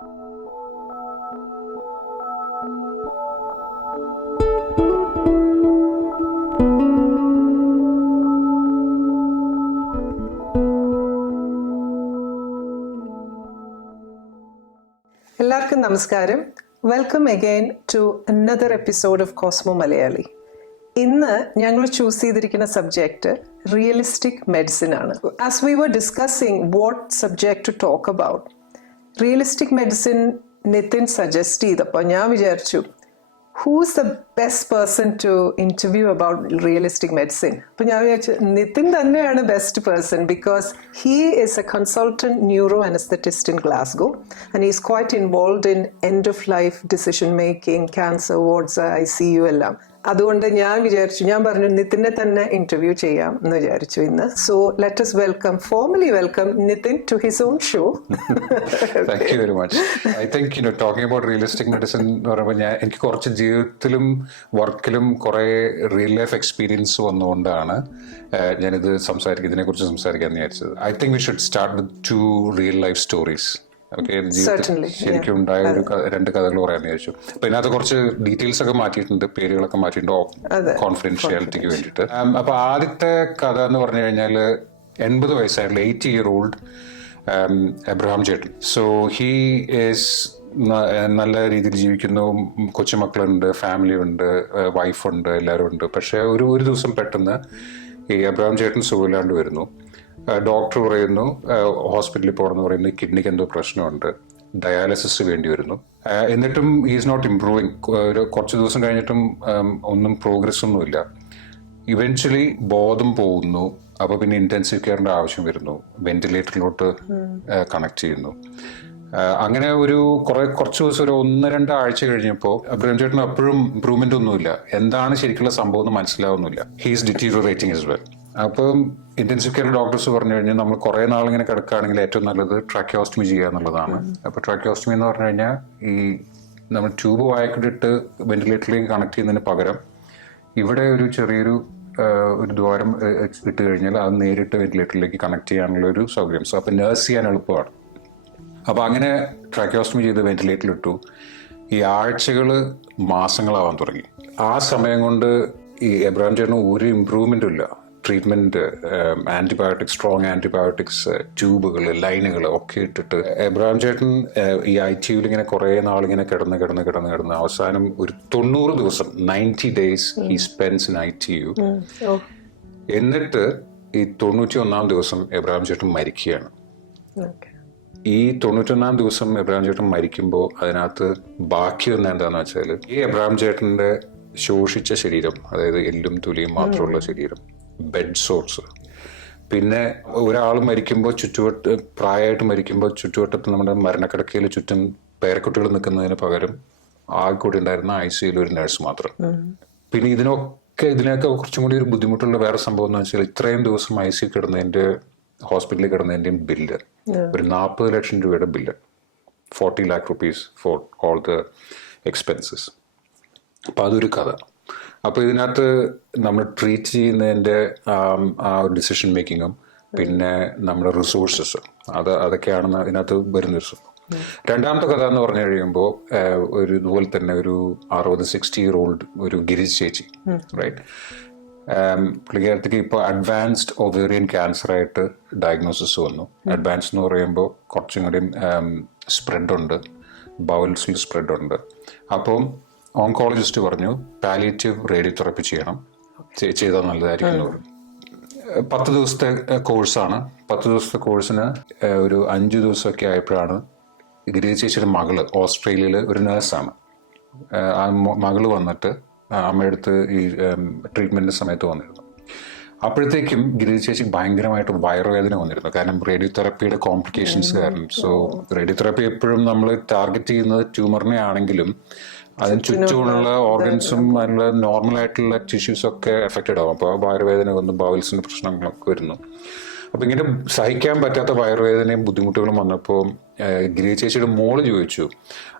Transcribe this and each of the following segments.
എല്ലാവർക്കും നമസ്കാരം. Welcome again to another episode of Cosmo Malayali ഇന്ന് ഞങ്ങൾ ചൂസ് ചെയ്തിരിക്കുന്ന സബ്ജക്റ്റ് റിയലിസ്റ്റിക് മെഡിസിൻ ആണ്. As we were discussing what subject to talk about realistic medicine Nithin suggest ചെയ്തപ്പോൾ ഞാൻ വിചാരിച്ചു who's the best person to interview about realistic medicine അപ്പോൾ ഞാൻ വിചാരിച്ചു നിതിൻ തന്നെയാണ് best person because he is a consultant neuro anaesthetist in Glasgow and is quite involve in end of life decision making cancer wards I C U എല്ലാം. അതുകൊണ്ട് ഞാൻ വിചാരിച്ചു ഞാൻ പറഞ്ഞു നിതിനെ തന്നെ ഇന്റർവ്യൂ ചെയ്യാം എന്ന് വിചാരിച്ചു ഇന്ന്. So let welcome formally welcome Nithin to his own show thank you very much I think you know talking about realistic medicine എന്ന് പറയുമ്പോൾ ഞാൻ എനിക്ക് കുറച്ച് ജീവിതത്തിലും വർക്കിലും കുറെ റിയൽ ലൈഫ് എക്സ്പീരിയൻസ് വന്നുകൊണ്ടാണ് ഞാനിത് സംസാരിക്കും ഇതിനെക്കുറിച്ച് സംസാരിക്കാൻ വിചാരിച്ചത്. I think we should start with to real life stories okay ജീവിതത്തിൽ ശരിക്കും ഉണ്ടായ ഒരു രണ്ട് കഥകൾ പറയാൻ വിചാരിച്ചു. അപ്പൊ ഇതിനകത്ത് കുറച്ച് ഡീറ്റെയിൽസ് ഒക്കെ മാറ്റിയിട്ടുണ്ട് പേരുകളൊക്കെ മാറ്റിയിട്ടുണ്ട് കോൺഫിഡൻഷ്യാലിറ്റിക്ക് വേണ്ടിട്ട് അപ്പൊ ആദ്യത്തെ കഥ എന്ന് പറഞ്ഞു കഴിഞ്ഞാൽ എൺപത് വയസ്സായിട്ടുള്ള എയ്റ്റി ഇയർ ഓൾഡ് എബ്രഹാം ചേട്ടൻ. സോ ഹീ ഈസ് നല്ല രീതിയിൽ ജീവിക്കുന്നു. കൊച്ചുമക്കളുണ്ട് ഫാമിലി ഉണ്ട് വൈഫുണ്ട് എല്ലാവരും ഉണ്ട്. പക്ഷെ ഒരു ഒരു ദിവസം പെട്ടെന്ന് ഈ അബ്രഹാം ചേട്ടൻ സുഖമില്ലാണ്ട് വരുന്നു. ഡോക്ടർ പറയുന്നു ഹോസ്പിറ്റലിൽ പോകണമെന്ന് പറയുന്നു കിഡ്നിക്ക് എന്തോ പ്രശ്നമുണ്ട് ഡയാലിസിസ് വേണ്ടി വരുന്നു. എന്നിട്ടും ഈസ് നോട്ട് ഇംപ്രൂവിങ് ഒരു കുറച്ച് ദിവസം കഴിഞ്ഞിട്ടും ഒന്നും പ്രോഗ്രസ് ഒന്നുമില്ല. ഇവൻച്വലി ബോധം പോകുന്നു അപ്പൊ പിന്നെ ഇന്റൻസീവ് കെയറിന്റെ ആവശ്യം വരുന്നു വെന്റിലേറ്ററിലോട്ട് കണക്ട് ചെയ്യുന്നു. അങ്ങനെ ഒരു കുറെ കുറച്ച് ദിവസം ഒരു ഒന്ന് രണ്ട് ആഴ്ച കഴിഞ്ഞപ്പോൾ അബ്രഹാം ചേട്ടൻ അപ്പോഴും ഇമ്പ്രൂവ്മെന്റ് ഒന്നുമില്ല. എന്താണ് ശരിക്കുള്ള സംഭവം എന്ന് മനസ്സിലാവുന്നില്ല. ഹീസ് ഡിറ്റീരിയറേറ്റിംഗ് ഇസ് വെൽ അപ്പം ഇന്റൻസീവ് കെയർ ഡോക്ടേഴ്സ് പറഞ്ഞു കഴിഞ്ഞാൽ നമ്മൾ കുറേ നാളിങ്ങനെ കിടക്കുകയാണെങ്കിൽ ഏറ്റവും നല്ലത് ട്രാക്കിയോസ്റ്റമി ചെയ്യുക എന്നുള്ളതാണ്. അപ്പോൾ ട്രാക്കിയോസ്റ്റമി എന്ന് പറഞ്ഞു കഴിഞ്ഞാൽ ഈ നമ്മൾ ട്യൂബ് വായക്കിട്ടിട്ട് വെന്റിലേറ്ററിലേക്ക് കണക്ട് ചെയ്യുന്നതിന് പകരം ഇവിടെ ഒരു ചെറിയൊരു ഒരു ദ്വാരം ഇട്ട് കഴിഞ്ഞാൽ അത് നേരിട്ട് വെന്റിലേറ്ററിലേക്ക് കണക്ട് ചെയ്യാനുള്ള ഒരു സൗകര്യം. സോ അപ്പോൾ നേഴ്സ് ചെയ്യാൻ എളുപ്പമാണ്. അപ്പോൾ അങ്ങനെ ട്രാക്കിയോസ്റ്റമി ചെയ്ത് വെന്റിലേറ്ററിൽ ഇട്ടു. ഈ ആഴ്ചകൾ മാസങ്ങളാവാൻ തുടങ്ങി. ആ സമയം കൊണ്ട് ഈ എബ്രാഹിം ചേട്ടന് ഒരു ഇമ്പ്രൂവ്മെന്റും ഇല്ല. ട്രീറ്റ്മെന്റ് ആന്റിബയോട്ടിക്സ് സ്ട്രോങ് ആന്റിബയോട്ടിക്സ് ട്യൂബുകൾ ലൈനുകൾ ഒക്കെ ഇട്ടിട്ട് എബ്രഹാം ചേട്ടൻ ഈ ഐ ടി യുവിൽ ഇങ്ങനെ കുറേ നാളിങ്ങനെ കിടന്ന് കിടന്ന് കിടന്ന് കിടന്ന് അവസാനം ഒരു തൊണ്ണൂറ് ദിവസം നയന്റി ഡേയ്സ് ഈ spends in I T U എന്നിട്ട് ഈ തൊണ്ണൂറ്റി ഒന്നാം ദിവസം എബ്രഹാം ചേട്ടൻ മരിക്കുകയാണ്. ഈ തൊണ്ണൂറ്റൊന്നാം ദിവസം എബ്രഹാം ചേട്ടൻ മരിക്കുമ്പോൾ അതിനകത്ത് ബാക്കി വന്ന എന്താന്ന് വെച്ചാൽ ഈ എബ്രഹാം ചേട്ടന്റെ ശോഷിച്ച ശരീരം അതായത് എല്ലും തുലിയും മാത്രമുള്ള ശരീരം ബെഡ് സോർസ് പിന്നെ ഒരാൾ മരിക്കുമ്പോൾ ചുറ്റുവട്ട് പ്രായമായിട്ട് മരിക്കുമ്പോൾ ചുറ്റുവട്ടത്ത് നമ്മുടെ മരണക്കിടക്കയിൽ ചുറ്റും പേരക്കുട്ടികൾ നിൽക്കുന്നതിന് പകരം ആകെ കൂടി ഉണ്ടായിരുന്ന ഐ സിയിൽ ഒരു നഴ്സ് മാത്രം. പിന്നെ ഇതിനൊക്കെ ഇതിനൊക്കെ കുറച്ചും കൂടി ഒരു ബുദ്ധിമുട്ടുള്ള വേറെ സംഭവം എന്ന് വെച്ചാൽ ഇത്രയും ദിവസം ഐ സി കിടന്നതിന്റെ ഹോസ്പിറ്റലിൽ കിടന്നതിന്റെയും ബില്ല് ഒരു നാൽപ്പത് ലക്ഷം രൂപയുടെ bill forty lakh rupees for all the expenses അപ്പം അതൊരു കഥ. അപ്പൊ ഇതിനകത്ത് നമ്മൾ ട്രീറ്റ് ചെയ്യുന്നതിന്റെ ആ ഒരു ഡിസിഷൻ മേക്കിങ്ങും പിന്നെ നമ്മുടെ റിസോഴ്സസ് അത് അതൊക്കെയാണ് ഇതിനകത്ത് വരുന്ന സംഭവം. രണ്ടാമത്തെ കഥ എന്ന് പറഞ്ഞു കഴിയുമ്പോൾ ഒരു ഇതുപോലെ തന്നെ ഒരു അറുപത് സിക്സ്റ്റി ഇയർ ഓൾഡ് ഒരു ഗിരിജ് ചേച്ചി റൈറ്റ് പുള്ളിക്കാരത്തേക്ക് ഇപ്പോൾ അഡ്വാൻസ്ഡ് ഒവേറിയൻ ആയിട്ട് ഡയഗ്നോസിസ് വന്നു. അഡ്വാൻസ് എന്ന് പറയുമ്പോൾ കുറച്ചും കൂടി സ്പ്രെഡ് ഉണ്ട്. ബൗൽസിൽ സ്പ്രെഡ് ഉണ്ട്. അപ്പം ഓങ്കോളജിസ്റ്റ് പറഞ്ഞു പാലിയേറ്റീവ് റേഡിയോ തെറപ്പി ചെയ്യണം ചെയ്താൽ നല്ലതായിരിക്കും എന്ന് പറഞ്ഞു. പത്ത് ദിവസത്തെ കോഴ്സാണ്. പത്ത് ദിവസത്തെ കോഴ്സിന് ഒരു അഞ്ച് ദിവസമൊക്കെ ആയപ്പോഴാണ് ഗിരി ചേച്ചിയുടെ മകൾ ഓസ്ട്രേലിയയിൽ ഒരു നേഴ്സാണ്. ആ മകൾ വന്നിട്ട് അമ്മയടുത്ത് ഈ ട്രീറ്റ്മെന്റിന്റെ സമയത്ത് വന്നിരുന്നു. അപ്പോഴത്തേക്കും ഗിരി ചേച്ചി ഭയങ്കരമായിട്ട് വയറുവേദന വന്നിരുന്നു. കാരണം റേഡിയോതെറപ്പിയുടെ കോംപ്ലിക്കേഷൻസ് കാരണം. സോ റേഡിയോതെറപ്പി എപ്പോഴും നമ്മൾ ടാർഗറ്റ് ചെയ്യുന്നത് ട്യൂമറിനെ ആണെങ്കിലും അതിന് ചുറ്റുമുള്ള ഓർഗൻസും അതിനുള്ള നോർമൽ ആയിട്ടുള്ള ടിഷ്യൂസ് ഒക്കെ എഫക്റ്റഡ് ആകും അപ്പോൾ വയറുവേദന വന്നു ബൗൽസിന്റെ പ്രശ്നങ്ങളൊക്കെ വരുന്നു. അപ്പോൾ ഇങ്ങനെ സഹിക്കാൻ പറ്റാത്ത വയറുവേദനയും ബുദ്ധിമുട്ടുകളും വന്നപ്പോൾ ഗിരി ചേച്ചിയുടെ മോൾ ചോദിച്ചു.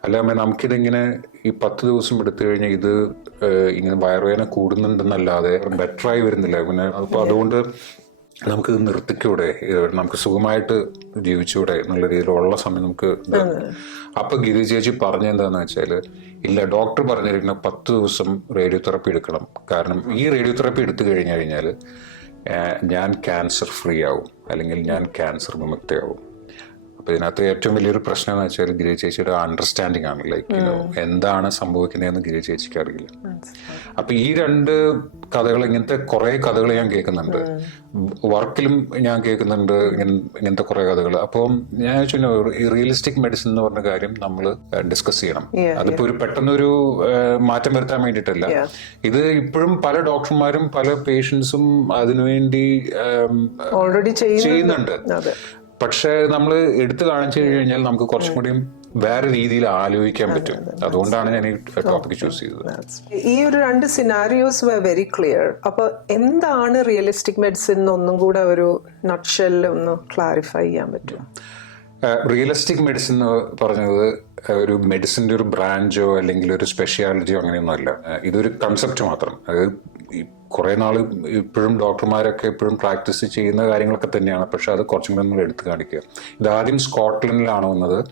അല്ല അമ്മ നമുക്കിതിങ്ങനെ ഈ പത്ത് ദിവസം എടുത്തു കഴിഞ്ഞാൽ ഇത് ഇങ്ങനെ വയറുവേദന കൂടുന്നുണ്ടെന്നല്ലാതെ ബെറ്ററായി വരുന്നില്ല. പിന്നെ അപ്പോൾ അതുകൊണ്ട് നമുക്ക് ഇത് നിർത്തിക്കൂടെ നമുക്ക് സുഖമായിട്ട് ജീവിച്ചൂടെ? എന്നുള്ള രീതിയിലുള്ള സമയം നമുക്ക് അപ്പൊ ഗിരി ചേച്ചി പറഞ്ഞെന്താന്ന് വെച്ചാൽ ഇല്ല ഡോക്ടർ പറഞ്ഞിരിക്കുന്ന പത്ത് ദിവസം റേഡിയോ തെറപ്പി എടുക്കണം. കാരണം ഈ റേഡിയോ തെറപ്പി എടുത്തു കഴിഞ്ഞു കഴിഞ്ഞാൽ ഞാൻ ക്യാൻസർ ഫ്രീ ആവും. അല്ലെങ്കിൽ ഞാൻ ക്യാൻസർ വിമുക്തയാവും. അപ്പൊ ഇതിനകത്ത് ഏറ്റവും വലിയൊരു പ്രശ്നം എന്ന് വെച്ചാൽ ഗിരി ചേച്ചിയുടെ അണ്ടർസ്റ്റാൻഡിങ് ആണ്. ലൈക്ക് എന്താണ് സംഭവിക്കുന്നതെന്ന് ഗിരി ചേച്ചിക്ക് അറിയില്ല. അപ്പൊ ഈ രണ്ട് കഥകൾ ഇങ്ങനത്തെ കുറെ കഥകൾ ഞാൻ കേൾക്കുന്നുണ്ട്. വർക്കിലും ഞാൻ കേൾക്കുന്നുണ്ട് ഇങ്ങനത്തെ കുറെ കഥകൾ. അപ്പം ഞാൻ റിയലിസ്റ്റിക് മെഡിസിൻ എന്ന് പറഞ്ഞ കാര്യം നമ്മൾ ഡിസ്കസ് ചെയ്യണം. അതിപ്പോ ഒരു പെട്ടെന്നൊരു മാറ്റം വരുത്താൻ വേണ്ടിയിട്ടല്ല. ഇത് ഇപ്പോഴും പല ഡോക്ടർമാരും പല പേഷ്യൻസും അതിനുവേണ്ടി ഓൾറെഡി ചെയ്യുന്നുണ്ട്. പക്ഷെ നമ്മൾ എടുത്തു കാണിച്ചു കഴിഞ്ഞാൽ നമുക്ക് കുറച്ചും കൂടിയും വേറെ രീതിയിൽ ആലോചിക്കാൻ പറ്റും. അതുകൊണ്ടാണ് ഞാൻ ഈ ടോപ്പിക് ചൂസ് ചെയ്തത്. ഈ ഒരു രണ്ട് സിനാരിയോസ് വെരി ക്ലിയർ അപ്പൊ എന്താണ് റിയലിസ്റ്റിക് മെഡിസിൻ ഒന്നും കൂടെ ഒരു നക്ഷൽ ഒന്ന് ക്ലാരിഫൈ ചെയ്യാൻ പറ്റും റിയലിസ്റ്റിക് മെഡിസിൻ എന്ന് പറഞ്ഞത് ഒരു മെഡിസിന്റെ ഒരു ബ്രാഞ്ചോ അല്ലെങ്കിൽ ഒരു സ്പെഷ്യാലിറ്റിയോ അങ്ങനെയൊന്നും അല്ല ഇതൊരു കൺസെപ്റ്റ് മാത്രം. അതായത് കുറെ നാൾ ഇപ്പോഴും ഡോക്ടർമാരൊക്കെ ഇപ്പോഴും പ്രാക്ടീസ് ചെയ്യുന്ന കാര്യങ്ങളൊക്കെ തന്നെയാണ്. പക്ഷേ അത് കുറച്ചും കൂടെ നമ്മൾ എടുത്തു കാണിക്കുക. ഇതാദ്യം സ്കോട്ട്ലൻഡിലാണ് വന്നത്.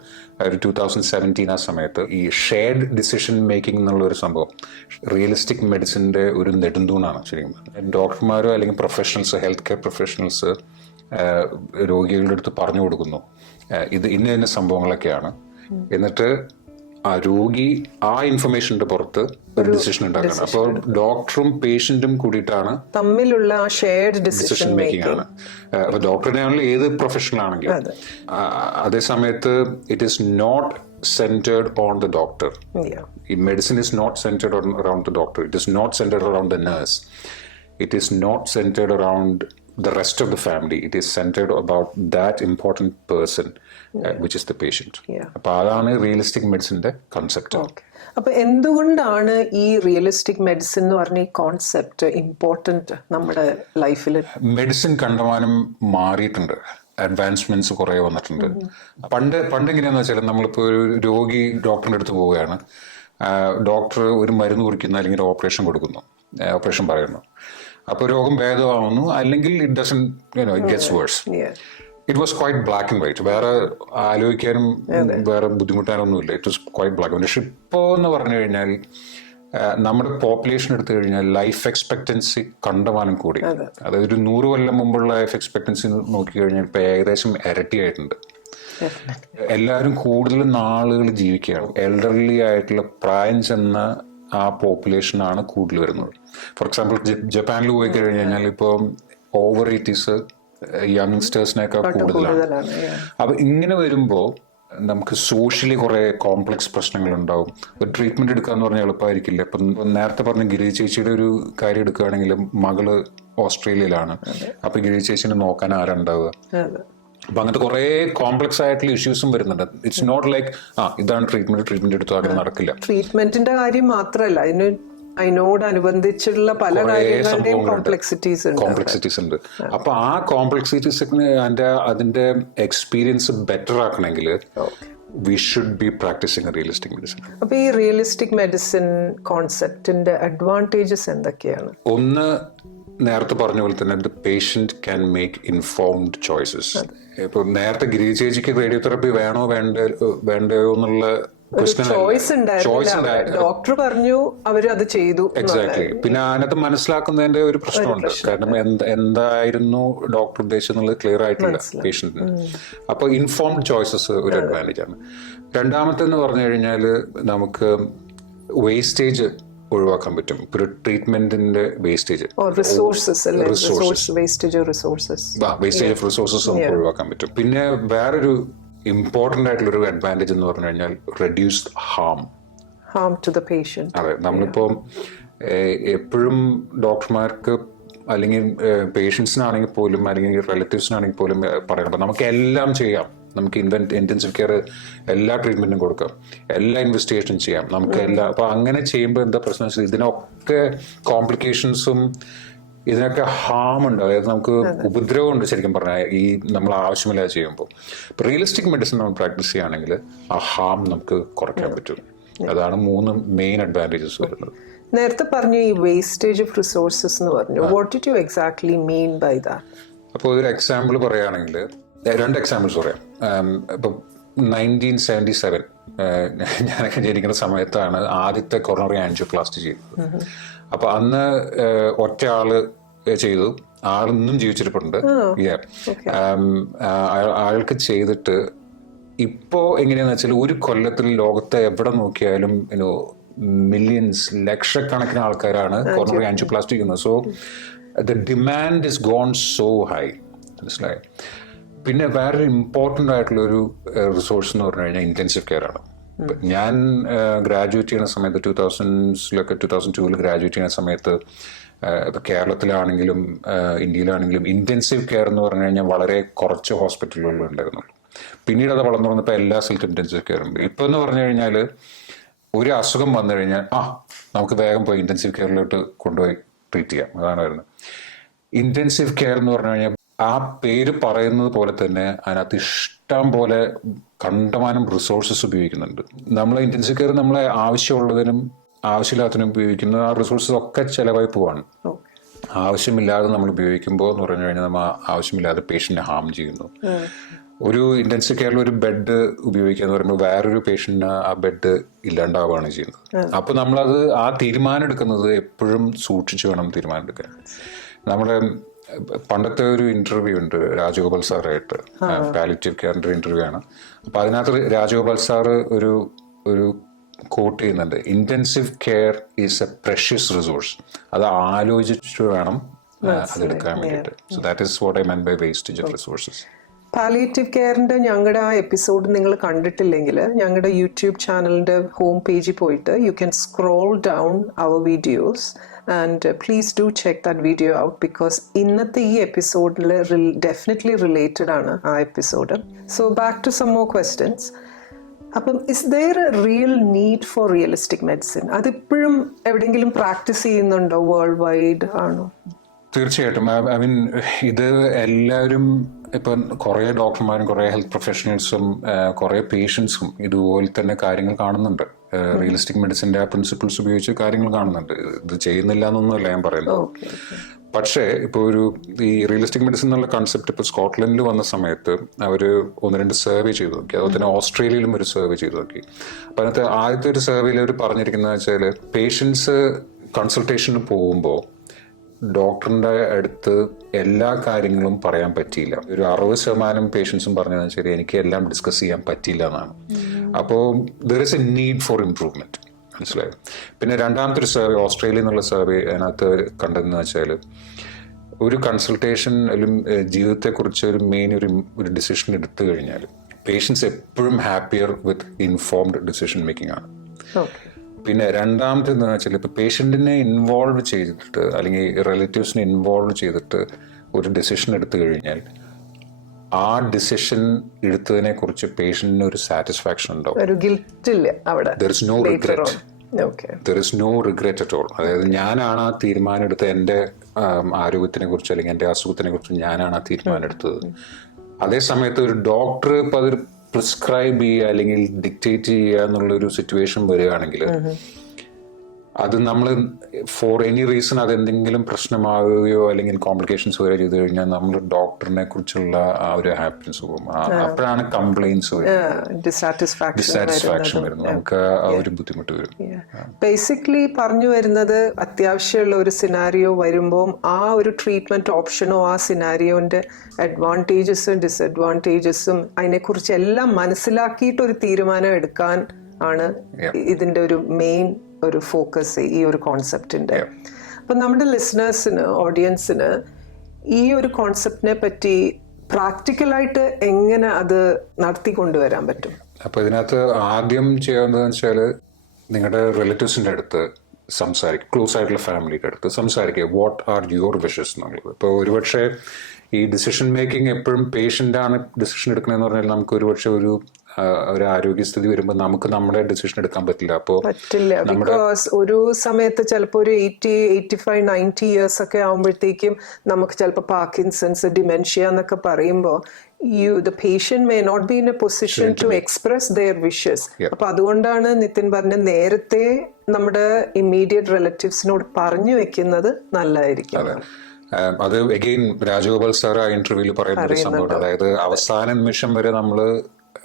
ഒരു ടൂ തൗസൻഡ് സെവന്റീൻ ആ സമയത്ത്. ഈ ഷെയർഡ് ഡിസിഷൻ മേക്കിംഗ് എന്നുള്ള ഒരു സംഭവം. റിയലിസ്റ്റിക് മെഡിസിന്റെ ഒരു നെടുന്തൂണാണ് ശരിക്കും ഡോക്ടർമാരോ അല്ലെങ്കിൽ പ്രൊഫഷണൽസ് ഹെൽത്ത് കെയർ പ്രൊഫഷണൽസ് രോഗികളുടെ അടുത്ത് പറഞ്ഞു കൊടുക്കുന്നു. ഇത് ഇന്ന ഇന്ന സംഭവങ്ങളൊക്കെയാണ്. എന്നിട്ട് ആ രോഗി ആ ഇൻഫർമേഷന്റെ പുറത്ത് ഒരു ഡിസിഷൻ ഉണ്ടാക്കണം അപ്പോൾ ഡോക്ടറും പേഷ്യന്റും കൂടിയിട്ടാണ് തമ്മിലുള്ള ആ ഷെയർഡ് ഡിസിഷൻ മേക്കിംഗ് ആണ്. അപ്പൊ ഡോക്ടറിനെ ആണെങ്കിലും ഏത് പ്രൊഫഷണൽ ആണെങ്കിലും അതേസമയത്ത് അതേ സമയത്ത് it is not centred on the doctor ഈ medicine is not centred on around the doctor it is not centred around the nurse it is not centred around the rest of the family it is centred about that important person which is the patient Yeah. അപ്പൊ അതാണ് realistic മെഡിസിന്റെ concept അപ്പൊ എന്തുകൊണ്ടാണ് ഈ realistic medicine എന്ന് പറഞ്ഞ ഈ concept important നമ്മുടെ ലൈഫിൽ മെഡിസിൻ കണ്ടമാനം മാറിയിട്ടുണ്ട്. അഡ്വാൻസ്മെന്റ്സ് കുറേ വന്നിട്ടുണ്ട്. പണ്ട് പണ്ട് എങ്ങനെയാന്ന് വെച്ചാൽ നമ്മളിപ്പോൾ ഒരു രോഗി ഡോക്ടറിന്റെ അടുത്ത് പോവുകയാണ്. ഡോക്ടർ ഒരു മരുന്ന് കുറിക്കുന്നു അല്ലെങ്കിൽ ഓപ്പറേഷൻ കൊടുക്കുന്നു. ഓപ്പറേഷൻ പറയുന്നു. അപ്പോൾ രോഗം ഭേദമാവുന്നു. അല്ലെങ്കിൽ it doesn't you know it gets worse it was quite black and white വേറെ ആലോചിക്കാനും വേറെ ബുദ്ധിമുട്ടാനൊന്നുമില്ല. It was quite black and പക്ഷെ ഇപ്പോൾ എന്ന് പറഞ്ഞു കഴിഞ്ഞാൽ നമ്മുടെ പോപ്പുലേഷൻ എടുത്തു കഴിഞ്ഞാൽ ലൈഫ് എക്സ്പെക്ടൻസി കണ്ടമാനം കൂടി. അതായത് ഒരു നൂറ് കൊല്ലം മുമ്പുള്ള ലൈഫ് എക്സ്പെക്ടൻസി നോക്കി കഴിഞ്ഞാൽ ഇപ്പൊ ഏകദേശം ഇരട്ടിയായിട്ടുണ്ട്. എല്ലാവരും കൂടുതൽ നാളുകൾ ജീവിക്കുകയാണ്. എൽഡർലി ആയിട്ടുള്ള പ്രായം ചെന്ന ആ പോപ്പുലേഷനാണ് കൂടുതൽ വരുന്നത്. ഫോർ എക്സാമ്പിൾ ജപ്പാനിൽ പോയി കഴിഞ്ഞാൽ ഇപ്പോൾ ഓവർ എയ്റ്റീസ് യങ്സ്റ്റേഴ്സിനേക്കാൾ കൂടുതലാണ്. കൂടുതലാണ് yeah. അപ്പൊ ഇങ്ങനെ വരുമ്പോൾ നമുക്ക് സോഷ്യലി കുറേ കോംപ്ലക്സ് പ്രശ്നങ്ങൾ ഉണ്ടാവും ഒരു ട്രീറ്റ്മെന്റ് എടുക്കാന്ന് പറഞ്ഞാൽ എളുപ്പമായിരിക്കില്ല ഇപ്പം നേരത്തെ പറഞ്ഞ ഗിരി ചേച്ചിയുടെ ഒരു കാര്യം എടുക്കുകയാണെങ്കിൽ മകൾ ഓസ്ട്രേലിയയിലാണ്. അപ്പൊ ഗിരി ചേച്ചിനെ നോക്കാൻ ആരുണ്ടാവുക അപ്പൊ അങ്ങനത്തെ കുറെ കോംപ്ലക്സ് ആയിട്ടുള്ള ഇഷ്യൂസും വരുന്നുണ്ട്. ഇറ്റ്സ് നോട്ട് ലൈക്ക് ആ ഇതാണ് ട്രീറ്റ്മെന്റ് ട്രീറ്റ്മെന്റ് എടുത്തു അങ്ങനെ നടക്കില്ല. ട്രീറ്റ്മെന്റിന്റെ കാര്യം മാത്രമല്ല അതിന് അതിനോടനുബന്ധിച്ചുള്ള പല കാര്യങ്ങളുടെയും കോംപ്ലക്സിറ്റീസ് ഉണ്ട് കോംപ്ലക്സിറ്റീസ് ഉണ്ട്. അപ്പൊ ആ കോംപ്ലക്സിറ്റീസ് അതിന്റെ അതിന്റെ experience better ആക്കണമെങ്കിൽ we should be practising realistic medicine അപ്പൊ ഈ റിയലിസ്റ്റിക് മെഡിസിൻ കോൺസെപ്റ്റിന്റെ അഡ്വാന്റേജസ് എന്തൊക്കെയാണ്? ഒന്ന് നേരത്തെ പറഞ്ഞ പോലെ തന്നെ the patient can make informed choices ഇപ്പൊ നേരത്തെ ഗിരി ചേച്ചിക്ക് റേഡിയോതെറപ്പി വേണോ വേണ്ട വേണ്ടയോ എന്നുള്ള ചോയ്സ് ഡോക്ടർ പറഞ്ഞു അവർ അത് ചെയ്തു എക്സാക്ട്ലി പിന്നെ അതിനകത്ത് മനസ്സിലാക്കുന്നതിന്റെ ഒരു പ്രശ്നമുണ്ട്. കാരണം എന്ത് എന്തായിരുന്നു ഡോക്ടർ ഉദ്ദേശിച്ചെന്നുള്ളത് ക്ലിയർ ആയിട്ടില്ല പേഷ്യന്റിന് അപ്പൊ ഇൻഫോംഡ് ചോയ്സസ് ഒരു അഡ്വാന്റേജ് ആണ്. രണ്ടാമത്തെ എന്ന് പറഞ്ഞു കഴിഞ്ഞാൽ നമുക്ക് വേസ്റ്റേജ് ഒഴിവാക്കാൻ പറ്റും. ഒരു ട്രീറ്റ്മെന്റിന്റെ wastage resources resources wastage of resources നമുക്ക് ഒഴിവാക്കാൻ പറ്റും. പിന്നെ വേറൊരു ഇമ്പോർട്ടന്റ് ആയിട്ടുള്ള ഒരു അഡ്വാന്റേജ് എന്ന് പറഞ്ഞു കഴിഞ്ഞാൽ reduce harm harm to the അതെ നമ്മളിപ്പോൾ എപ്പോഴും ഡോക്ടർമാർക്ക് അല്ലെങ്കിൽ പേഷ്യൻസിനാണെങ്കിൽ പോലും അല്ലെങ്കിൽ റിലേറ്റീവ്സിനാണെങ്കിൽ പോലും പറയണം നമുക്ക് എല്ലാം ചെയ്യാം. നമുക്ക് ഇൻവെൻ ഇന്റൻസീവ് കെയർ എല്ലാ ട്രീറ്റ്മെന്റും കൊടുക്കാം. എല്ലാ ഇൻവെസ്റ്റിഗേഷനും ചെയ്യാം. നമുക്ക് എല്ലാ അപ്പോൾ അങ്ങനെ ചെയ്യുമ്പോൾ എന്താ പ്രശ്നം വെച്ചാൽ ഇതിനൊക്കെ കോംപ്ലിക്കേഷൻസും ഇതിനൊക്കെ ഹാം ഉണ്ട്. അതായത് നമുക്ക് ഉപദ്രവമുണ്ട് ശരിക്കും പറഞ്ഞാൽ ഈ നമ്മൾ ആവശ്യമില്ലാതെ ചെയ്യുമ്പോൾ റിയലിസ്റ്റിക് മെഡിസിൻ നമ്മൾ പ്രാക്ടീസ് ചെയ്യുകയാണെങ്കിൽ ആ ഹാം നമുക്ക് കുറയ്ക്കാൻ പറ്റും. അതാണ് മൂന്ന് മെയിൻ അഡ്വാന്റേജസ് വരുന്നത്. നേരത്തെ പറഞ്ഞു ഈ വേസ്റ്റേജ് ഓഫ് റിസോഴ്സസ് എന്ന് പറഞ്ഞു. What did you exactly mean by that അപ്പോൾ ഒരു എക്സാമ്പിൾ പറയുകയാണെങ്കിൽ രണ്ട് എക്സാമ്പിൾസ് പറയാം. ഇപ്പം നയന്റീൻ സെവന്റി സെവൻ ഞാനൊക്കെ ജനിക്കുന്ന സമയത്താണ് ആദ്യത്തെ കൊറോണറി ആൻജിയോപ്ലാസ്റ്റി ചെയ്തത്. അപ്പോൾ അന്ന് ഒറ്റ ആൾ ചെയ്തു. ആളിന്നും ജീവിച്ചിരിപ്പുണ്ട്. ആ- ആൾക്ക് ചെയ്തിട്ട് ഇപ്പോ എങ്ങനെയാന്ന് വെച്ചാൽ ഒരു കൊല്ലത്തിൽ ലോകത്തെ എവിടെ നോക്കിയാലും മില്യൻസ് മില്യൺസ് ലക്ഷക്കണക്കിന് ആൾക്കാരാണ് കൊറോണറി ആൻജിയോപ്ലാസ്റ്റി ചെയ്യുന്നത്. So the demand is gone so high മനസ്സിലായി? പിന്നെ വേറൊരു ഇമ്പോർട്ടന്റ് ആയിട്ടുള്ള ഒരു റിസോഴ്സ് എന്ന് പറഞ്ഞു കഴിഞ്ഞാൽ ഇന്റൻസീവ് കെയർ ആണ്. ഞാൻ ഗ്രാജുവേറ്റ് ചെയ്യുന്ന സമയത്ത് ടൂ തൗസൻഡ്സിലൊക്കെ ടൂ തൗസൻഡ് ടൂവിൽ ഗ്രാജുവേറ്റ് ചെയ്യുന്ന സമയത്ത് ഇപ്പോൾ കേരളത്തിലാണെങ്കിലും ഇന്ത്യയിലാണെങ്കിലും ഇന്റൻസീവ് കെയർ എന്ന് പറഞ്ഞു കഴിഞ്ഞാൽ വളരെ കുറച്ച് ഹോസ്പിറ്റലുകളിൽ ഉണ്ടായിരുന്നുള്ളൂ പിന്നീട് അത് വളർന്നു വന്നപ്പോൾ എല്ലാ സ്ഥലത്തും ഇന്റൻസീവ് കെയർ ഉണ്ട്. ഇപ്പോൾ എന്ന് പറഞ്ഞു കഴിഞ്ഞാൽ ഒരു അസുഖം വന്നു കഴിഞ്ഞാൽ ആ നമുക്ക് വേഗം പോയി ഇന്റൻസീവ് കെയറിലോട്ട് കൊണ്ടുപോയി ട്രീറ്റ് ചെയ്യാം. അതാണ് വരുന്നത്. ഇന്റൻസീവ് കെയർ എന്ന് പറഞ്ഞു കഴിഞ്ഞാൽ ആ പേര് പറയുന്നത് പോലെ തന്നെ അതിനകത്ത് ഇഷ്ടം പോലെ കണ്ടമാനം റിസോഴ്സസ് ഉപയോഗിക്കുന്നുണ്ട്. നമ്മൾ ഇന്റൻസീവ് കെയർ നമ്മളെ ആവശ്യമുള്ളതിനും ആവശ്യമില്ലാത്തതിനും ഉപയോഗിക്കുന്ന ആ റിസോഴ്സസ് ഒക്കെ ചിലവായി പോവാണ്. ആവശ്യമില്ലാതെ നമ്മൾ ഉപയോഗിക്കുമ്പോൾ എന്ന് പറഞ്ഞു കഴിഞ്ഞാൽ നമ്മൾ ആവശ്യമില്ലാതെ പേഷ്യന്റിനെ ഹാം ചെയ്യുന്നു. ഒരു ഇന്റൻസീവ് കെയറിൽ ഒരു ബെഡ് ഉപയോഗിക്കുക എന്ന് പറയുമ്പോൾ വേറൊരു പേഷ്യന്റിന് ആ ബെഡ് ഇല്ലാണ്ടാവുകയാണ് ചെയ്യുന്നത്. അപ്പോൾ നമ്മളത് ആ തീരുമാനം എടുക്കുന്നത് എപ്പോഴും സൂക്ഷിച്ചു വേണം തീരുമാനം എടുക്കാൻ. നമ്മുടെ പണ്ടത്തെ ഒരു ഇന്റർവ്യൂ ഉണ്ട് രാജഗോപാൽ സാറായിട്ട്. പാലിറ്റീവ് കെയറിന്റെ ഇന്റർവ്യൂ ആണ്. അപ്പൊ അതിനകത്ത് രാജഗോപാൽ സാറ് ഒരു ഒരു കോട്ട് ചെയ്യുന്നുണ്ട്. Intensive care is a precious resource അത് ആലോചിച്ചു വേണം അതെടുക്കാൻ വേണ്ടിയിട്ട്. So that is what I mean by wastage of resources palliative കെയറിന്റെ ഞങ്ങളുടെ ആ എപ്പിസോഡ് നിങ്ങൾ കണ്ടിട്ടില്ലെങ്കിൽ ഞങ്ങളുടെ യൂട്യൂബ് ചാനലിന്റെ ഹോം പേജിൽ പോയിട്ട് you can scroll down our videos and please do check that video out because ഇന്നത്തെ ഈ എപ്പിസോഡിൽ ഡെഫിനറ്റ്ലി റിലേറ്റഡ് ആണ് ആ episode so back to some more questions അപ്പം is there real need for realistic medicine അതിപ്പോഴും എവിടെയെങ്കിലും പ്രാക്ടീസ് ചെയ്യുന്നുണ്ടോ world wide ആണോ? തീർച്ചയായിട്ടും. ഐ മീൻ ഇത് എല്ലാവരും ഇപ്പം കുറേ ഡോക്ടർമാരും കുറേ ഹെൽത്ത് പ്രൊഫഷണൽസും കുറേ പേഷ്യൻസും ഇതുപോലെ തന്നെ കാര്യങ്ങൾ കാണുന്നുണ്ട്. റിയലിസ്റ്റിക് മെഡിസിന്റെ ആ പ്രിൻസിപ്പിൾസ് ഉപയോഗിച്ച് കാര്യങ്ങൾ കാണുന്നുണ്ട്. ഇത് ചെയ്യുന്നില്ല എന്നൊന്നുമല്ല ഞാൻ പറയുന്നത്. പക്ഷേ ഇപ്പോൾ ഒരു ഈ റിയലിസ്റ്റിക് മെഡിസിൻ എന്നുള്ള കൺസെപ്റ്റ് ഇപ്പോൾ സ്കോട്ട്ലൻഡിൽ വന്ന സമയത്ത് അവർ ഒന്ന് രണ്ട് സർവേ ചെയ്തു നോക്കി. അതുപോലെ തന്നെ ഓസ്ട്രേലിയയിലും ഒരു സർവേ ചെയ്തു നോക്കി. അപ്പം അതിനകത്ത് ആദ്യത്തെ ഒരു സർവേയിൽ അവർ പറഞ്ഞിരിക്കുന്നത് വെച്ചാൽ പേഷ്യൻസ് കൺസൾട്ടേഷന് പോകുമ്പോൾ ഡോക്ടറിന്റെ അടുത്ത് എല്ലാ കാര്യങ്ങളും പറയാൻ പറ്റിയില്ല. ഒരു അറുപത് ശതമാനം പേഷ്യൻസും പറഞ്ഞതെന്ന് വെച്ചാൽ എനിക്ക് എല്ലാം ഡിസ്കസ് ചെയ്യാൻ പറ്റിയില്ല എന്നാണ്. അപ്പോൾ there is a need for improvement മനസ്സിലായോ? പിന്നെ രണ്ടാമത്തെ ഒരു സർവേ ഓസ്ട്രേലിയ എന്നുള്ള സർവേ അതിനകത്ത് കണ്ടതെന്ന് വെച്ചാൽ ഒരു കൺസൾട്ടേഷൻ അല്ലെങ്കിൽ ജീവിതത്തെക്കുറിച്ച് ഒരു മെയിൻ ഒരു ഒരു ഡിസിഷൻ എടുത്തു കഴിഞ്ഞാൽ പേഷ്യൻസ് എപ്പോഴും happier with informed decision making ആണ്. പിന്നെ രണ്ടാമത്തെ എന്താണെന്ന് വെച്ചാൽ ഇപ്പോൾ പേഷ്യന്റിനെ ഇൻവോൾവ് ചെയ്തിട്ട് അല്ലെങ്കിൽ റിലേറ്റീവ്സിനെ ഇൻവോൾവ് ചെയ്തിട്ട് ഒരു ഡെസിഷൻ എടുത്തു കഴിഞ്ഞാൽ ആ ഡിസിഷൻ എടുത്തതിനെ കുറിച്ച് പേഷ്യന്റിന് ഒരു സാറ്റിസ്ഫാക്ഷൻ ഉണ്ടാവും. ഒരു ഗിൽറ്റ് ഇല്ല അവിടെ. There is no regret there is no regret at all അതായത് ഞാനാണ് ആ തീരുമാനം എടുത്ത എന്റെ ആരോഗ്യത്തിനെ കുറിച്ച് അല്ലെങ്കിൽ എന്റെ അസുഖത്തിനെ കുറിച്ച് ഞാനാണ് ആ തീരുമാനം എടുത്തത്. അതേ സമയത്ത് ഒരു ഡോക്ടർ ഇപ്പം അത് പ്രിസ്ക്രൈബ് ചെയ്യുക അല്ലെങ്കിൽ ഡിക്റ്റേറ്റ് ചെയ്യുക എന്നുള്ളൊരു സിറ്റുവേഷൻ വരികയാണെങ്കിൽ അത് നമ്മൾ ഫോർ എനി റീസൺ അത് എന്തെങ്കിലും പ്രശ്നമാവുകയോ അല്ലെങ്കിൽ കോംപ്ലിക്കേഷൻസ് വരെ ചെയ്തു കഴിഞ്ഞാൽ നമ്മൾ ഡോക്ടറിനെ കുറിച്ചുള്ള ആ ഒരു ഹാപ്പിനെസ് പോകും. അപ്പോഴാണ് കംപ്ലൈൻസ് ഡിസാറ്റിസ്ഫാക്ഷൻ വരുന്നത്. നമുക്ക് ആ ഒരു ബുദ്ധിമുട്ട് വരും. ബേസിക്കലി പറഞ്ഞു വരുന്നത് അത്യാവശ്യമുള്ള ഒരു സിനാരിയോ വരുമ്പോൾ ആ ഒരു ട്രീറ്റ്മെന്റ് ഓപ്ഷനോ ആ സിനാരിയോന്റെ അഡ്വാന്റേജസും ഡിസഡ്വാന്റേജസും അതിനെക്കുറിച്ച് എല്ലാം മനസ്സിലാക്കിയിട്ട് ഒരു തീരുമാനം എടുക്കാൻ ആണ് ഇതിന്റെ ഒരു മെയിൻ ഒരു ഫോക്കസ് ഈ ഒരു കോൺസെപ്റ്റിന്റെ അപ്പൊ നമ്മുടെ ലിസണേഴ്സിന് ഓഡിയൻസിന് ഈ ഒരു കോൺസെപ്റ്റിനെ പറ്റി പ്രാക്ടിക്കലായിട്ട് എങ്ങനെ അത് നടത്തിക്കൊണ്ടുവരാൻ പറ്റും? അപ്പൊ ഇതിനകത്ത് ആദ്യം ചെയ്യാവുന്നതെന്ന് വെച്ചാൽ നിങ്ങളുടെ റിലേറ്റീവ്സിന്റെ അടുത്ത് സംസാരിക്കുക ക്ലോസ് ആയിട്ടുള്ള ഫാമിലിയുടെ അടുത്ത് സംസാരിക്കുക. വാട്ട് ആർ യുവർ വിഷസ് എന്നുള്ളത്. ഇപ്പോൾ ഒരുപക്ഷെ ഈ ഡിസിഷൻ മേക്കിംഗ് എപ്പോഴും പേഷ്യന്റ് ആണ് ഡിസിഷൻ എടുക്കുന്നതെന്ന് പറഞ്ഞാൽ നമുക്ക് ഒരുപക്ഷെ ഒരു ഒരു ആരോഗ്യസ്ഥിതി വരുമ്പോൾ നമുക്ക് നമ്മുടെ ഡിസിഷൻ എടുക്കാൻ പറ്റില്ല. അപ്പോൾ പറ്റില്ല. ബിക്കോസ് ഒരു സമയത്ത് ചിലപ്പോൾ ഒരു eighty eighty five ninety years ഒക്കെ ആകുമ്പോഴത്തേക്കും നമുക്ക് ചിലപ്പോൾ പാർക്കിൻസൺസ് ഡിമെൻഷ്യ എന്നൊക്കെ പറയുമ്പോൾ you the patient may not be in a position to express their wishes അപ്പൊ അതുകൊണ്ടാണ് നിതിൻ പറഞ്ഞ നേരത്തെ നമ്മുടെ ഇമ്മീഡിയറ്റ് റിലേറ്റീവ്സിനോട് പറഞ്ഞു വെക്കുന്നത് നല്ലതായിരിക്കും. അത്. എഗെയിൻ രാജഗോപാൽ സാർ ആ ഇന്റർവ്യൂൽ പറയുന്ന ഒരു സംഭവം അതായത് അവസാന നിമിഷം വരെ നമ്മൾ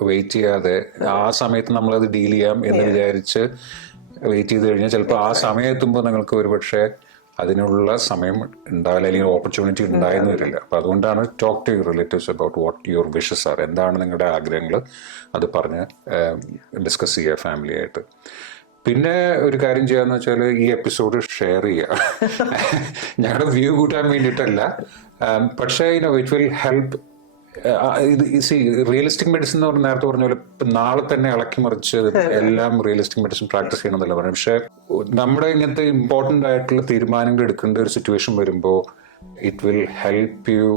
വെയിറ്റ് ചെയ്യാതെ ആ സമയത്ത് നമ്മളത് ഡീൽ ചെയ്യാം എന്ന് വിചാരിച്ച് വെയിറ്റ് ചെയ്ത് കഴിഞ്ഞാൽ ചിലപ്പോൾ ആ സമയം എത്തുമ്പോൾ നിങ്ങൾക്ക് ഒരുപക്ഷെ അതിനുള്ള സമയം ഉണ്ടാവില്ല അല്ലെങ്കിൽ ഓപ്പർച്യൂണിറ്റി ഉണ്ടായെന്ന് വരില്ല. അപ്പോൾ അതുകൊണ്ടാണ് talk to your relatives about what your wishes are എന്താണ് നിങ്ങളുടെ ആഗ്രഹങ്ങൾ അത് പറഞ്ഞ് ഡിസ്കസ് ചെയ്യുക ഫാമിലി ആയിട്ട്. പിന്നെ ഒരു കാര്യം ചെയ്യാന്ന് വെച്ചാൽ ഈ എപ്പിസോഡ് ഷെയർ ചെയ്യുക. ഞങ്ങളുടെ വ്യൂ കൂട്ടാൻ വേണ്ടിയിട്ടല്ല. പക്ഷേ ഇറ്റ് വിൽ ഹെൽപ്പ് ഇത് സി റിയലിസ്റ്റിക് മെഡിസിൻ എന്ന് പറഞ്ഞ നേരത്തെ പറഞ്ഞ പോലെ ഇപ്പം നാളെ തന്നെ ഇളക്കി മറിച്ച് എല്ലാം റിയലിസ്റ്റിക് മെഡിസിൻ പ്രാക്ടീസ് ചെയ്യണമെന്നല്ല പറഞ്ഞു പക്ഷേ നമ്മുടെ ഇങ്ങനത്തെ ഇമ്പോർട്ടന്റ് ആയിട്ടുള്ള തീരുമാനങ്ങൾ എടുക്കേണ്ട ഒരു സിറ്റുവേഷൻ വരുമ്പോൾ it will help you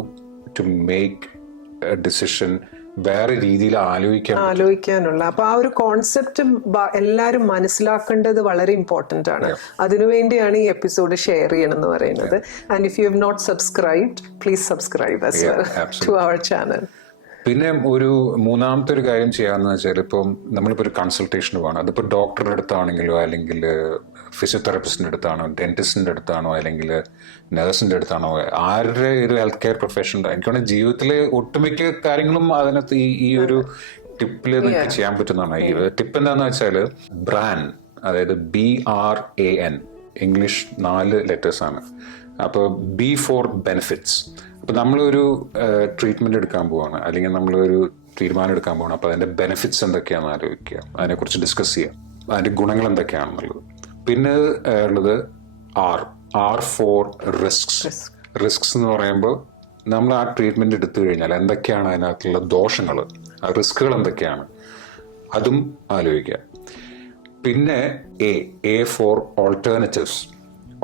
to make a decision വേറെ രീതിയിൽ ആലോചിക്കാൻ ആലോചിക്കാനുള്ള. അപ്പൊ ആ ഒരു കോൺസെപ്റ്റ് എല്ലാരും മനസ്സിലാക്കേണ്ടത് വളരെ ഇമ്പോർട്ടന്റ് ആണ്. അതിനുവേണ്ടിയാണ് ഈ എപ്പിസോഡ് ഷെയർ ചെയ്യണം എന്ന് പറയുന്നത് and if you have not subscribed please subscribe to our channel പിന്നെ ഒരു മൂന്നാമത്തെ ഒരു കാര്യം ചെയ്യാന്ന് വെച്ചാൽ ഇപ്പം നമ്മളിപ്പോൾ ഒരു കൺസൾട്ടേഷൻ പോകണം അതിപ്പോൾ ഡോക്ടറുടെ അടുത്താണെങ്കിലോ അല്ലെങ്കിൽ ഫിസിയോതെറാപ്പിസ്റ്റിന്റെ അടുത്താണോ ഡെന്റിസ്റ്റിന്റെ അടുത്താണോ അല്ലെങ്കിൽ നഴ്സിന്റെ അടുത്താണോ ആരുടെ ഒരു ഹെൽത്ത് കെയർ പ്രൊഫഷൻ എനിക്ക് വേണമെങ്കിൽ ജീവിതത്തിലെ ഒട്ടുമിക്ക കാര്യങ്ങളും അതിനകത്ത് ഈ ഈ ഒരു ടിപ്പിൽ നിങ്ങൾക്ക് ചെയ്യാൻ പറ്റുന്നതാണ്. ഈ ടിപ്പ് എന്താണെന്ന് വെച്ചാൽ ബ്രാൻ അതായത് B R A N English നാല് ലെറ്റേഴ്സ് ആണ്. അപ്പോൾ ബി ഫോർ ബെനിഫിറ്റ്സ് അപ്പോൾ നമ്മളൊരു ട്രീറ്റ്മെന്റ് എടുക്കാൻ പോവാണ്. അല്ലെങ്കിൽ നമ്മളൊരു തീരുമാനം എടുക്കാൻ പോകണം അപ്പോൾ അതിന്റെ ബെനിഫിറ്റ്സ് എന്തൊക്കെയാണെന്ന് ആലോചിക്കുക. അതിനെക്കുറിച്ച് ഡിസ്കസ് ചെയ്യുക. അതിന്റെ ഗുണങ്ങൾ എന്തൊക്കെയാണെന്നുള്ളത്. പിന്നെ ഉള്ളത് R R for risks risks എന്ന് പറയുമ്പോൾ നമ്മൾ ആ ട്രീറ്റ്മെന്റ് എടുത്തു കഴിഞ്ഞാൽ എന്തൊക്കെയാണ് അതിനകത്തുള്ള ദോഷങ്ങൾ? ആ റിസ്കുകൾ എന്തൊക്കെയാണ്? അതും ആലോചിക്കുക. പിന്നെ A A for alternatives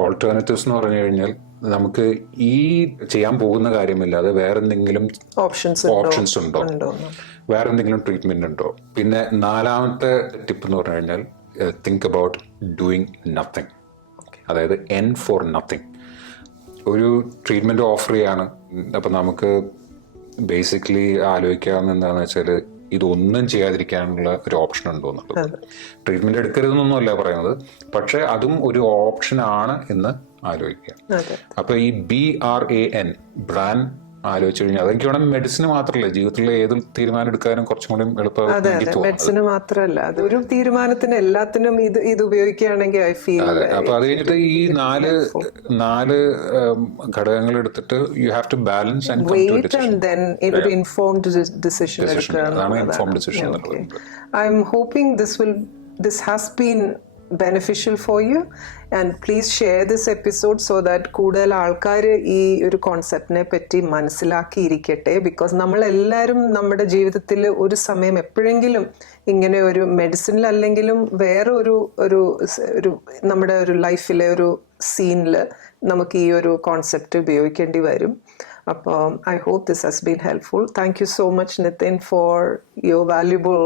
alternatives എന്ന് പറഞ്ഞു കഴിഞ്ഞാൽ നമുക്ക് ഈ ചെയ്യാൻ പോകുന്ന കാര്യമില്ലാതെ വേറെ എന്തെങ്കിലും ഓപ്ഷൻസ് ഓപ്ഷൻസ് ഉണ്ടോ? വേറെ എന്തെങ്കിലും ട്രീറ്റ്മെന്റ് ഉണ്ടോ? പിന്നെ നാലാമത്തെ ടിപ്പ് എന്ന് പറഞ്ഞു കഴിഞ്ഞാൽ തിങ്ക് അബൌട്ട് ഡൂയിങ് നത്തിങ് അതായത് എൻ ഫോർ നത്തിങ് ഒരു ട്രീറ്റ്മെന്റ് ഓഫർ ചെയ്യാണ്. അപ്പം നമുക്ക് ബേസിക്കലി ആലോചിക്കാവുന്ന എന്താണെന്ന് വെച്ചാൽ ഇതൊന്നും ചെയ്യാതിരിക്കാനുള്ള ഒരു ഓപ്ഷൻ ഉണ്ടോ എന്നുള്ളത്. ട്രീറ്റ്മെന്റ് എടുക്കരുതെന്നൊന്നുമല്ല പറയുന്നത്. പക്ഷെ അതും ഒരു ഓപ്ഷൻ ആണ് എന്ന് ആലോചിക്കുക. അപ്പൊ ഈ B R A N brand ആലോചിച്ചു കഴിഞ്ഞാൽ അതെനിക്ക് വേണം മെഡിസിന് മാത്രമല്ല ജീവിതത്തിലെ ഏത് തീരുമാനം എടുക്കാനും കുറച്ചും കൂടി എളുപ്പം അതെ എനിക്ക് അതെ. തോന്നുന്നത് മെഡിസിന് മാത്രമല്ല. ഒരു തീരുമാനത്തിന് എല്ലാത്തിനും ഇത് ഇത് ഉപയോഗിക്കുകയാണെങ്കിൽ ഐ ഫീൽ അപ്പൊ അത് കഴിഞ്ഞിട്ട് ഈ നാല് നാല് ഘടകങ്ങൾ എടുത്തിട്ട് you have to balance and come to weight and then ഒരു ഇൻഫോംഡ് ഡിസിഷൻ എടുക്കുക am hoping this will hoping this will this for you and please share this episode so that കൂടുതൽ ആൾക്കാർ ഈ ഒരു കോൺസെപ്റ്റിനെ പറ്റി മനസ്സിലാക്കിയിരിക്കട്ടെ. ബിക്കോസ് നമ്മളെല്ലാവരും നമ്മുടെ ജീവിതത്തിൽ ഒരു സമയം എപ്പോഴെങ്കിലും ഇങ്ങനെ ഒരു മെഡിസിനിൽ അല്ലെങ്കിലും വേറെ ഒരു ഒരു ഒരു നമ്മുടെ ഒരു ലൈഫിലെ ഒരു സീനിൽ നമുക്ക് ഈ ഒരു കോൺസെപ്റ്റ് ഉപയോഗിക്കേണ്ടി വരും. അപ്പോൾ I hope this has been helpful thank you so much Nitin for your valuable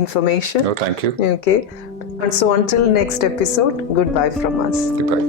information thank you Okay. And so until next episode, goodbye from us. Bye